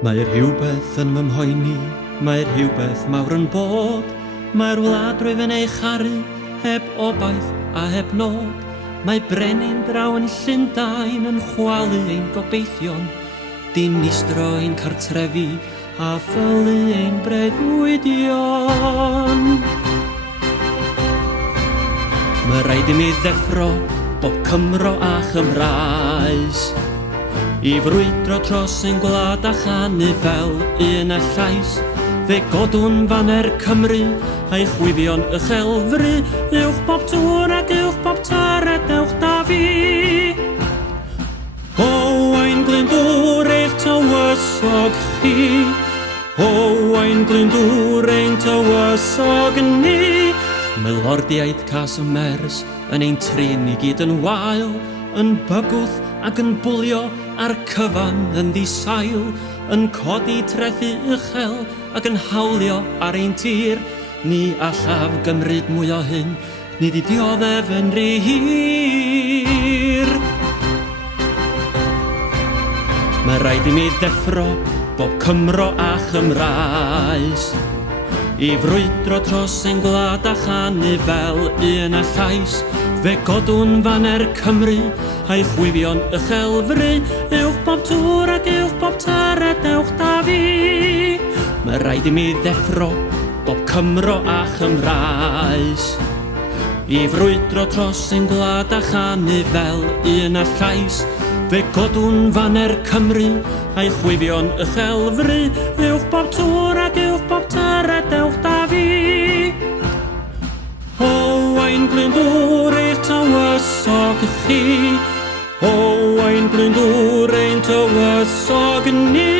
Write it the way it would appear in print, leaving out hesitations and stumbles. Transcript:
Mae'r rhywbeth yn fy mhoeni, mae'r rhywbeth mawr yn bod. Mae'r wlad rwyf yn ei charu, heb obaith a heb nod. Mae brenin draw yn Llundain yn chwalu ein gobeithion, dinistro ein cartrefi a ffylu ein breuddwydion. Mae rhaid i mi ddeffro bob Cymro a Chymraes, i frwydro tros ein gwlad a chanu fel un a llais. Fe godwn faner Cymru a'i chwifio'n ychelfru, uwch bob tŵr ac uwch bob tared ewch da fi. O ein glyndŵr eich tywysog chi, o ein glyndŵr ein tywysog ni. Mae lordiaid cas y mers yn ein trin i gyd yn wael, yn bygwth ac yn bwlio ar cyfan yn ddisail, yn codi trethu uchel ac yn hawlio ar ein tir. Ni allaf gymryd mwy o hyn, ni di dioddef yn rhy hir. Mae rhaid i mi ddeffro bob Cymro a Chymraes, i frwydro tros ein gwlad a chanu fel un a llais. Fe godwn faner Cymru a'i chwifio'n ychelfru, uwch bob tŵr ac uwch bob tared ewch da fi. Mae rhaid i mi ddeffro bob Cymro a Chymraes, i frwydro tros ein gwlad a chanu fel un a llais. Fe godwn faner Cymru a'i chwifio'n ychelfru, uwch bob tŵr ac uwch bob tared ewch da fi. O ein glyndŵr eich tywysog chi, o ein glyndŵr ein tywysog ni.